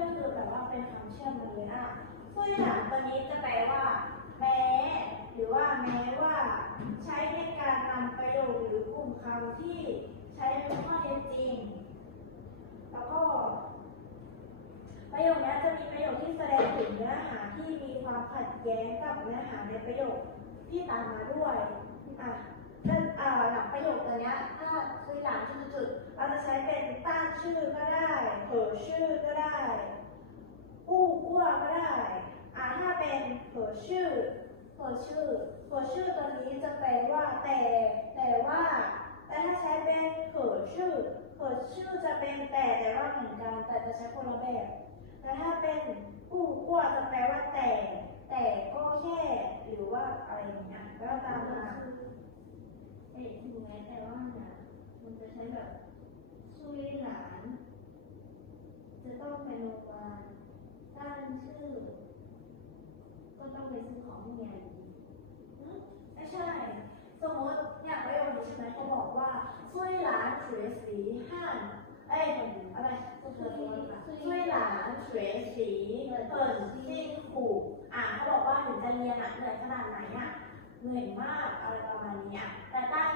ก็คือแบบว่าเป็นคำเชื่อมเลยอะผู้โดยสารตัวนี้จะแปลว่า แม้ หรือว่าแม้ว่า ใช้ในการนำประโยคหรือกลุ่มคำที่ใช้ในข้อเท็จจริง แล้วก็ประโยคนี้จะมีประโยคที่แสดงถึงเนื้อหาที่มีความขัดแย้งกับเนื้อหาในประโยคที่ตามมาด้วยอะอ่าหลัง จุดๆเราจะใช้เป็นตั้งชื่อก็ได้เผอชื่อก็ได้อู้กั้วก็ได้อ่าถ้าเป็นเผอชื่อเผอชื่อเผอชื่อตัวนี้จะแปลว่าแต่ แต่ว่า แต่ถ้าใช้เป็นเผอชื่อเผอชื่อจะเป็นแต่แต่ว่าเหมือนกันแต่จะใช้คนละแบบแต่ถ้าเป็นอู้กั้วจะแปลว่าแต่ แต่ก็แค่หรือว่าอะไรอย่างเงี้ยแล้วตามมาเอ๊ะถึงแม้แต่ว่ามันจะใช้แบบ ช่วยหลาน จะต้องไปโรงพยาบาลตั้งชื่อ ก็ต้องไปซื้อของที่งานอยู่ไม่ใช่ สมมติอย่างประโยคนี้ใช่ไหมเขาบอกว่าช่วยหลานเฉวยสีห้านเอ้ยอะไรช่วยหลานเฉวยสีเปิดซิ่งขู่อะเขาบอกว่าถึงจะเรียนอะเหนื่อยขนาดไหนอะเหนื่อยมากอะไรประมาณนี้แต่ตั้งช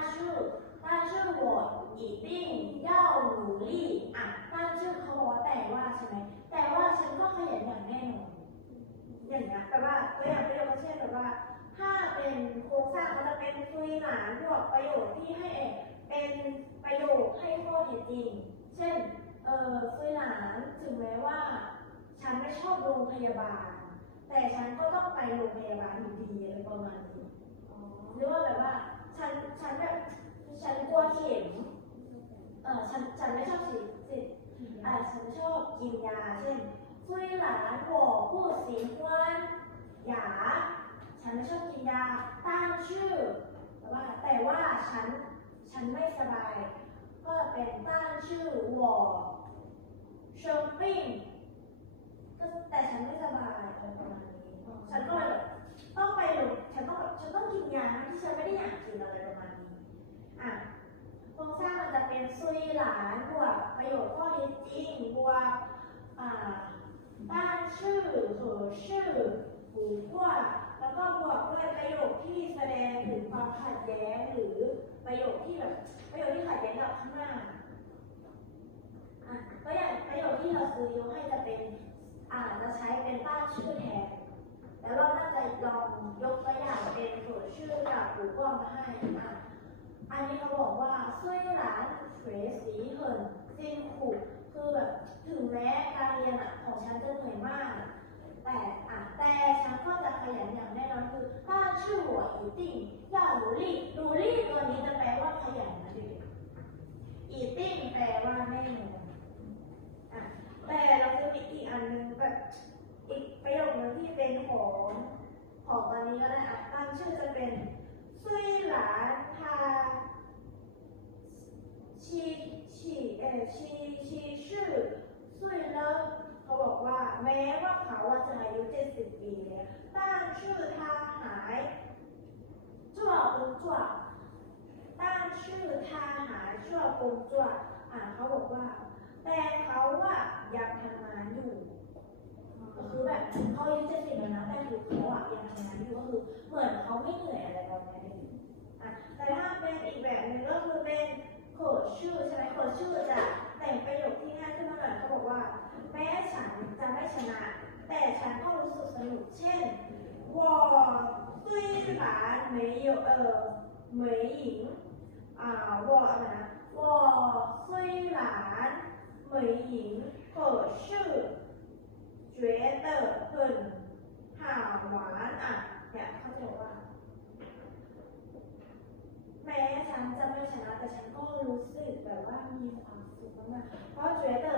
ื่อตั้ง ใช่ไหมแต่ว่าฉันก็ขยันอย่างแน่นอนอย่างเงี้ยแปลว่าตัวอย่างประโยคก็เช่นแบบว่า ถ้าเป็นโครงสร้างมันจะเป็นคุยหลานบวกประโยคที่ให้เป็นประโยคให้ข้อเท็จจริง เช่นเอ่อคุยหลานถึงแม้ว่า ฉันไม่ชอบโรงพยาบาล แต่ฉันก็ต้องไปโรงพยาบาลอยู่ดีอะไรประมาณนี้อ๋อหรือว่าแบบว่า ฉัน ฉันแบบ ฉันกลัวเข็ม เออฉัน ฉันไม่ชอบฉีดฉีด อ่าฉันชอบ กิริยา เช่นซุยหลานโหวพูดสียงกวนหยา ฉันไม่ชอบกินยาตั้งชื่อแต่ว่าแต่ว่าฉัน ฉันไม่สบาย ก็เป็นตั้งชื่อหวชงปิ้งก็แต่ฉันไม่สบายอะไรประมาณนี้ ฉันก็เลยต้องไปหลงฉันต้องฉันต้องกินยาที่ฉันไม่ได้อยากกินอะไรประมาณนี้ อะโครงสร้างมันจะเป็นซุยหลานบวกประโยคข้อเดีย อ่าบ้งชื่อเหอชื่อหูขั้วแล้วก็บวกด้วยประโยคที่แสดงถึงความขัดแย้งหรือประโยคที่แบบประโยคที่ขัดแย้งกับข้างหน้าอะก็อย่างประโยคที่เราซื้อยกให้จะเป็นอาจจะใช้เป็นตั้งชื่อแทนแล้วเราน่าจะลองยกตัวอย่างเป็นเหอชื่อกับหูขั้วมาให้อะอันนี้เขาบอกว่าซุยหลานเฟสีเหินซินขู่ คือแบบถึงแม้การเรียนอะของฉันจะเหนื่อยมาก แต่อะแต่ฉันก็จะขยันอย่างแน่นอนคือบ้าชื่อหัวอีติ้งย่าหนูรี่หนูรี่ตัวนี้จะแปลว่าขยันนะเด็กอีติ้งแปลว่าแม่หนอนอะแต่เราจะมีอีกอันนึงแบบอีกประโยคนึงที่เป็นของของตอนนี้ก็ได้อะตั้งชื่อจะเป็นซุยหลานพา ฉีฉีเออชีชีชื่อสุยเลิฟเขาบอกว่าแม้ว่าเขาจะอายุเจ็ดสิบปีแล้วต้านชื่อท่าหายชั่วปุงจั่วต้านชื่อท่าหายชั่วปุงจั่วอ่าเขาบอกว่า แต่เขาว่ายังทำงานอยู่ก็คือแบบเขาอายุเจ็ดสิบแล้วนะแต่คือเขาอะยังทำงานอยู่ก็คือเหมือนเขาไม่เหนื่อยอะไรประนี้ จะไม่ชนะ แต่ฉันก็รู้สึกสนุกเช่น我虽然没有呃没赢啊我อะไรนะ我虽然没赢可是觉得很好玩อ่ะเนี่ยเขาจะบอกว่า แม้ฉันจะไม่ชนะแต่ฉันก็รู้สึกแบบว่ามีความสุขมากๆเพราะ觉得